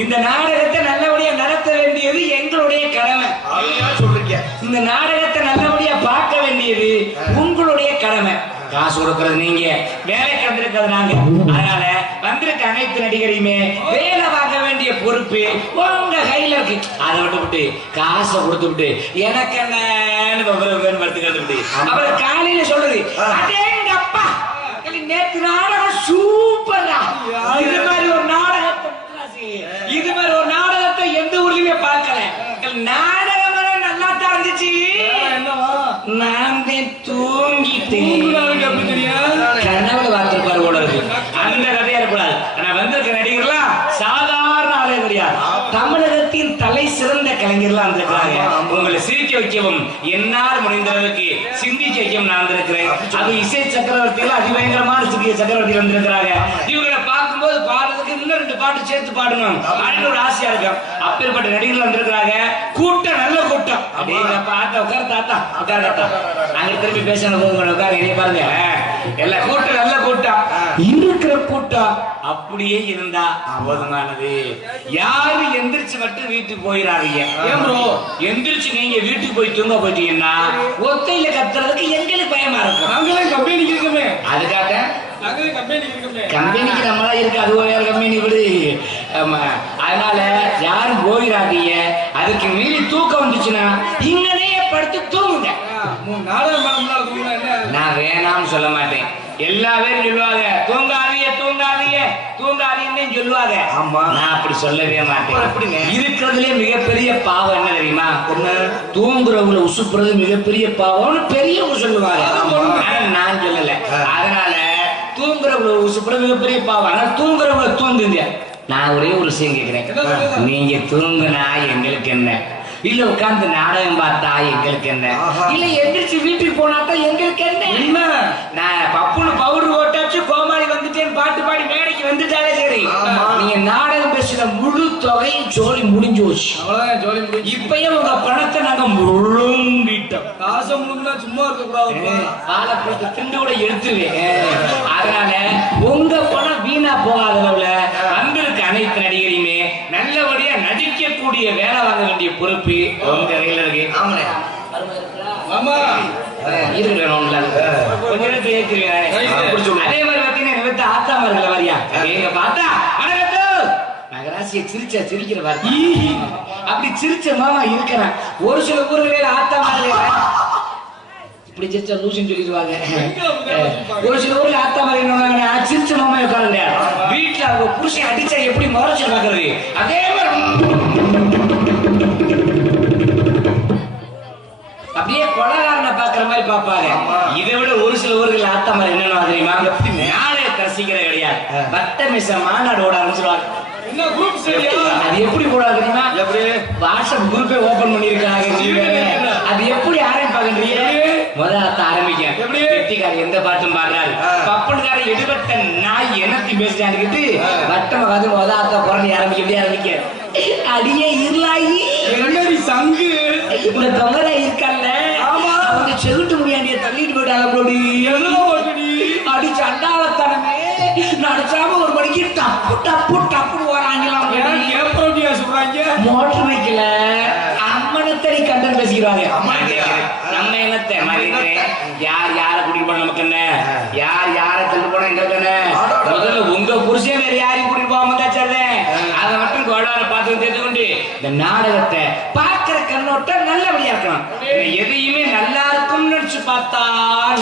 இந்த நாடகத்தை நல்லபடியா நடத்த வேண்டியது எங்களுடைய கடமை. சொல்றீங்க, இந்த நாடகத்தை நல்லபடியா பார்க்க வேண்டியது உங்களுடைய கடமை. காசு கொடுக்கறது நீங்க, வேலைக்கு வந்திருக்கிறது நாங்க. அதனால வந்திருக்க அனைத்து நடிகரையுமே வேலை வாங்க வேண்டிய பொறுப்பு உங்க கையில இருக்கு. அதை விட்டு காசை கொடுத்து விட்டு எனக்கு என்ன அப்புறம் காலையில சொல்றது அப்பா நேற்று நாடகம் சூப்பரா, இது மாதிரி ஒரு நாடகத்தை இது மாதிரி ஒரு நாடகத்தை எந்த ஊர்லயுமே பார்க்கல. நாடகம் நல்லா தான் இருந்துச்சு. நான் தூங்கிட்டேன், கனவுல பார்த்திருப்பாரு போல இருக்கு. அந்த கதையா இருக்கக்கூடாது. நான் வந்திருக்க நடிகர்லாம் சாதாரண ஆளே கிடையாது. தமிழகத்தின் தலை சிறந்த கலைஞர்லாம் வந்திருக்கிறாங்க. உங்களை சிரிக்க வைக்கவும் என்னால் முடிந்த அளவுக்கு சிந்திக்க வைக்கவும் நான் வந்திருக்கிறேன். அது இசை சக்கரவர்த்திகள் அதிபயங்கரமான சக்கரவர்த்தி வந்திருக்கிறாங்க. இவங்களை பார்க்கும்போது பாடுறதுக்கு இன்னும் 2 பாட்டு சேர்த்து பாடணும் அப்படின்னு ஒரு ஆசையா இருக்கும். அப்பேற்பட்ட நடிகர்கள் வந்திருக்கிறாங்க. கூட்டம் நல்ல கூட்டம். அப்படியே பார்த்தா உட்கார தாத்தா உட்கார தாத்தா அங்க திரும்பி பேசணும் போது உட்கார இனி பாருங்க. எல்லா கூட்டம் நல்ல கூட்டம். இருக்கிற கூட்டம் அப்படியே இருந்தா போதுமானது. யாரு எந்திரிச்சு மட்டும் வீட்டுக்கு போயிடாதீங்க. எந்திரிச்சு நீங்க வீட்டுக்கு போய் தூங்க போயிட்டீங்கன்னா ஒத்தையில கத்துறதுக்கு எங்களுக்கு பயமா இருக்கும். கம்பெனிக்கு இருக்குமே, அதுக்காக கம்பெனிக்கு நம்மளா இருக்கு, அது வேற கம்பெனி விடு. அதனால யாரும் போயிடாதீங்க. அதுக்கு மீறி தூக்கம் வந்துச்சுன்னா இங்கனே படுத்து தூங்குங்க. நான் வேணாம்னு சொல்ல மாட்டேன். எல்லா பேரும் சொல்லுவாங்க தூங்காதீங்க தூங்காதீங்க தூங்காதீங்கன்னு சொல்லுவாங்க. நான் அப்படி சொல்லவே மாட்டேன். இருக்கிறதுலே மிகப்பெரிய பாவம் என்ன தெரியுமா? தூங்குறவங்களை உசுப்புறது மிகப்பெரிய பாவம்னு பெரியவங்க சொல்லுவாங்க. நான் சொல்லல. அதனால தூங்குறவங்களை உசுப்புறது மிகப்பெரிய பாவம். ஆனா தூங்குறவங்களை தூங்குங்க. நான் ஒரே ஒரு விஷயம் கேட்கிறேன். நீங்க தூங்குனா எங்களுக்கு என்ன? இல்ல உட்கார்ந்து நாடகம் பார்த்தா எங்களுக்கு என்ன? இல்ல எந்திரிச்சு வீட்டுக்கு போனாதான் எங்களுக்கு என்ன? நான் பப்புனு பவுடர் ஓட்டாச்சு கோமாளி வந்துட்டேன்னு பாட்டு பாடி மேடைக்கு வந்துட்டாலே சரி, நீங்க நாடகம் பேசுற முழு தொகையும் ஜோலி முடிஞ்சு போச்சு. இப்பயே உங்க பணத்தை நாங்க முழுங்கிட்டோம். காசை முழுங்கினா சும்மா இருக்கக்கூடாது, பாலப்பழத்தை திண்டு கூட எடுத்துருவேன். அதனால உங்க பணம் வீணா போகாத அளவுல வந்திருக்க அனைத்து நடிகரையுமே நல்லபடியா நடிக்கக்கூடிய வேலை வாங்க வேண்டிய பொறுப்பு உங்க கையில இருக்கு. அதே மாதிரி பாத்தீங்கன்னா ஆத்தாமர்கள் வரியா எங்க பார்த்தா நகராசிய சிரிக்கிற வார்த்தை அப்படி சிரிச்ச மாமா இருக்கிறான். ஒரு சில ஊர்களில் ஆத்தாமர்கள் இப்படி சிரிச்சா லூசுன்னு சொல்லிடுவாங்க. ஒரு சில ஊர்ல ஆத்தா மாதிரி சிரிச்ச மாமா உட்காருங்க. வீட்டுல அவங்க புருஷன் அடிச்சா எப்படி முறைச்சு பாக்குறது, அதே மாதிரி அப்படியே கொலகாரனை பாக்குற மாதிரி பாப்பாங்க. இதை விட ஒரு சில ஊர்கள் ஆத்தா மாதிரி என்னன்னு தெரியுமா? நாடகத்தை ரசிக்கிற கிடையாது. பட்ட மிச மாநாடு ஓட ஆரம்பிச்சிருவாங்க. அது எப்படி போடாது தெரியுமா? வாட்ஸ்அப் குரூப்பே ஓபன் பண்ணிருக்காங்க. அது எப்படி ஆரம்பிப்பாங்க? முதல்ல ஆரம்பிக்க வெட்டிக்காரர் எந்த பாட்டும் பாடுறாரு, பப்பனுக்கார எடுபட்ட நாய் எனக்கு பேசுறான்னு வட்டமா வந்து முதல்ல புரண்டி ஆரம்பிக்க எப்படி ஆரம்பிக்க டப்பு டப்பு டப்பு வராங்களாம். சொல்றாங்க மோட்டர் வைக்கல அம்மனத்தடி கண்டன் பேசிக்கிறாங்க. நம்ம என்னத்தை யார் யார கூட்டிட்டு போன நமக்கு என்ன, யார் யார கொண்டு போன எங்களுக்கு என்ன. முதல்ல உங்க புருஷன் வேற யாரையும் கூட்டிட்டு போகாம தாச்சாரு. அதை மட்டும் கோடார பார்த்து தெரிஞ்சுக்கொண்டு இந்த நாடகத்தை பார்க்கிற கண்ணோட்டம் நல்லபடியா இருக்கணும். எதையுமே நல்லா இருக்கும்னு நினைச்சு பார்த்தா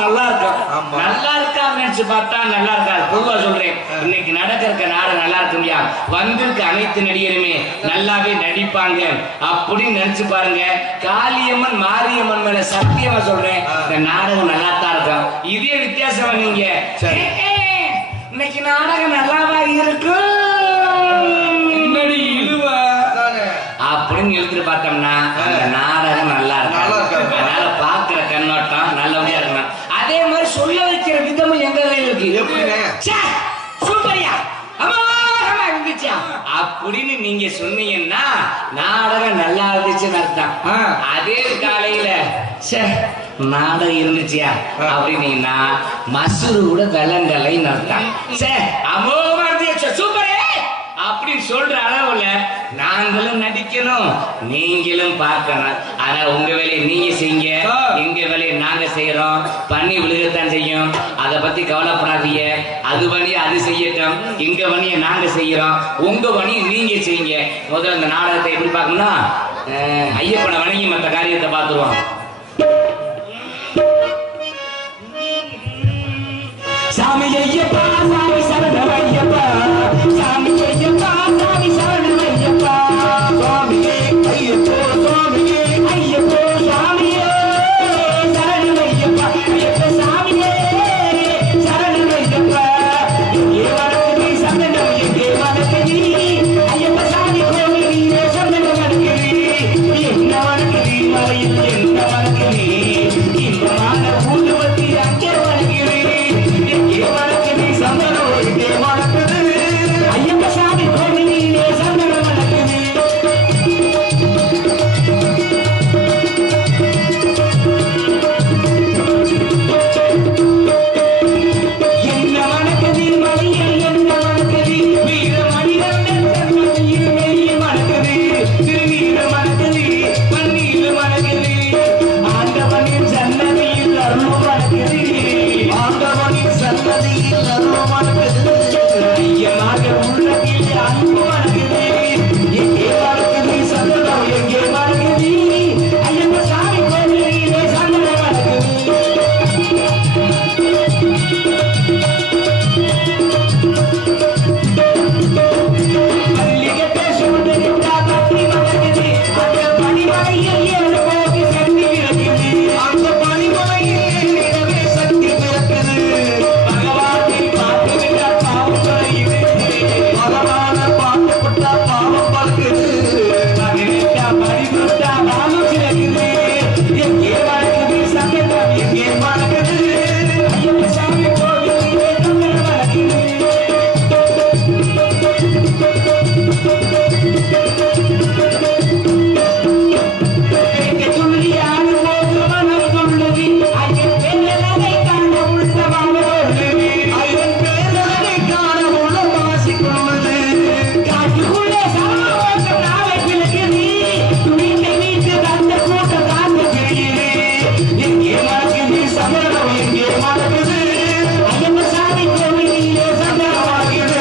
நல்லா இருக்கும், நல்லா இருக்கா நினைச்சு பார்த்தா நல்லா இருக்காது. பொதுவா சொல்றேன், இன்னைக்கு நடக்கிற நாடகம் நல்லா இருக்கும்யா, வந்திருக்க அனைத்து நடிகருமே நல்லாவே நடிப்பாங்க அப்படின்னு நினைச்சு பாருங்க. காளியம்மன் மாரியம்மன் மேல சத்தியமா சொல்றேன், இந்த நாடகம் நல்லா தான் இருக்கும். இதே வித்தியாசம் நீங்க இன்னைக்கு நாடகம் நல்லாவா இருக்கு அப்படின்னு எழுத்துட்டு பார்த்தோம்னா அந்த நாடகம் நல்லா இருக்கும். அதனால பாக்குற கண்ணோட்டம் நல்லபடியா இருக்கணும். அதே மாதிரி சொல்ல வைக்கிற விதமும் எங்க கையில் இருக்கு. சூப்பரியா அப்படின்னு நீங்க சொன்னீங்கன்னா நாடகம் நல்லா இருந்துச்சுன்னு அர்த்தம். அதே காலையில நாடகம் இருந்துச்சியா அப்படின்னீங்கன்னா மசூரு கூட வெள்ளங்கலைன்னு அர்த்தம். அமோகமா இருந்துச்சு சூப்பரே அப்படின்னு சொல்ற அளவுல நாங்களும் நடிக்கணும், நீங்களும் பார்க்கணும். ஆனா உங்க வேலையை நீங்க செய்யுங்க, எங்க வேலையை நாங்க செய்யறோம். பண்ணி விழுகத்தான் செய்யும், அதை பத்தி கவலைப்படாதீங்க. அது பண்ணி அது செய்யட்டும், எங்க பணியை நாங்க செய்யறோம், உங்க பணியை நீங்க செய்யுங்க. முதல்ல இந்த நாடகத்தை எப்படி பார்க்கணும்னா ஐயப்பனை வணங்கி மற்ற காரியத்தை பார்த்துருவோம். சாமி ஐயப்பா சாமி சரணம் ஐயப்பா, சாமி ஐயப்பா சாமி சரணம் ஐயப்பா, சுவாமியே ஐயப்போ சுவாமியே ஐயப்போ சாமியே சரணம் ஐயப்பா, ஐயப்ப சாமியே சரணம் ஐயப்பா. எங்கே வணங்குதி சந்தனம் எங்கே வணங்குதி ஐயப்ப சாமி கோவிலிலே சந்தனம் வணங்குதி, என்ன வணங்குதி மலையில் என்ன வணங்குதி இன்பமான ஊதுவத்தி அங்கே வணங்குதி. ஐயப்ப சாமி கோவிலிலே சந்தனம் வணங்குதி. என்ன வணங்குதி மலையில் என்ன வணங்குதி வீர மணிகண்டன் சன்னதியில் மெய்யில் வணங்குதி, திருவீர வணங்குதி பன்னீர் வணங்குதி, ஆண்டவனின் சன்னதியில் அருள் வணங்குதி, ஆண்டவனின் சன்னதியில் அருள் வணங்குதி, ஐயமாக உள்ளத்தில் அன்பு வணங்குதி. எங்கே வணங்குதி சந்தனம் எங்கே வணங்குதி ஐயப்ப சாமி கோவிலிலே சந்தனம் வணங்குதி. பள்ளிகத்தை சூழ்ந்திருந்தா பற்றி வணங்குதி, அந்த பணிமனையில் ஏழு போகி சக்தி பிறக்குது, அந்த பணிமனையில் இரவே சக்தி பிறக்குது. பகவானை பார்த்து விட்டால் பாவம் குறையுது, பகவான பார்த்துப்பட்டா பாவம் பறக்குது, மகனிட்டா பறிவிட்டா பாவம் சிறக்குது. எங்கே வணங்குதி சந்தனம் எங்கே வணங்குது ஐயப்ப சாமி கோவிலிலே சந்தனம் வணங்குது. துள்ளி ஆடும்போது மனம் துள்ளுதி, ஐயன் பேரலை காண உள்ளமாக உள்ளது, ஐயன் பேரலை காண உள்ள வாசி கொள்ளுது. காட்டுக்குள்ளே சமூகம் நாளை விளக்குது, துணிக்கை வீட்டு தந்த கூட்டம் காத்து தெரியுது. எங்கே வணங்குது சந்தனம் எங்கே வணங்குது ஐயப்ப சாமி கோவிலிலே சந்தனம் வணங்குது.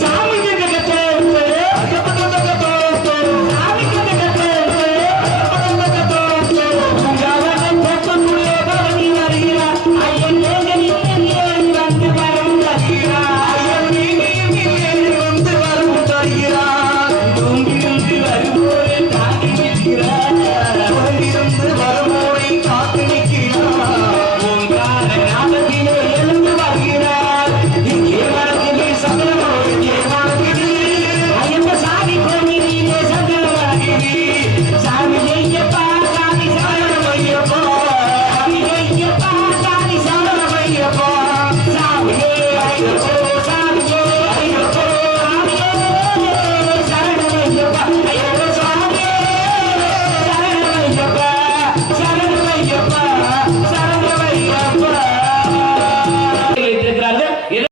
சாமி கட்டத்தை ஐயப்ப கட்டத்தை சாமி கட்டத்தை ஐயப்ப கட்டத்தை உங்கவனை தப்புக்குள்ளே பவனி வருகிறார், ஐயன் தேகனில் ஏறி வந்து வரும் தருகிறார், ஐயன் தேகனில் ஏறி வந்து வரும் தருகிறார், தூங்கிருந்து வருவோரை தாங்கி நிற்கிறார், தூங்கிருந்து வருவோரை காத்து நிற்கிறார், ஓங்கார நாதத்திலே எழுந்து வருகிறார். இங்கே வணங்குதி சந்தனம் எங்கே வணங்குதி ஐயப்ப சாமி கோவிலிலே சந்தனம் வணங்குதி, சாமி ஐயப்பா சாமி சரணம் ஐயப்பா, சாமி ஐயப்பா சாமி சரணம் ஐயப்பா, சாமி ஐயப்பா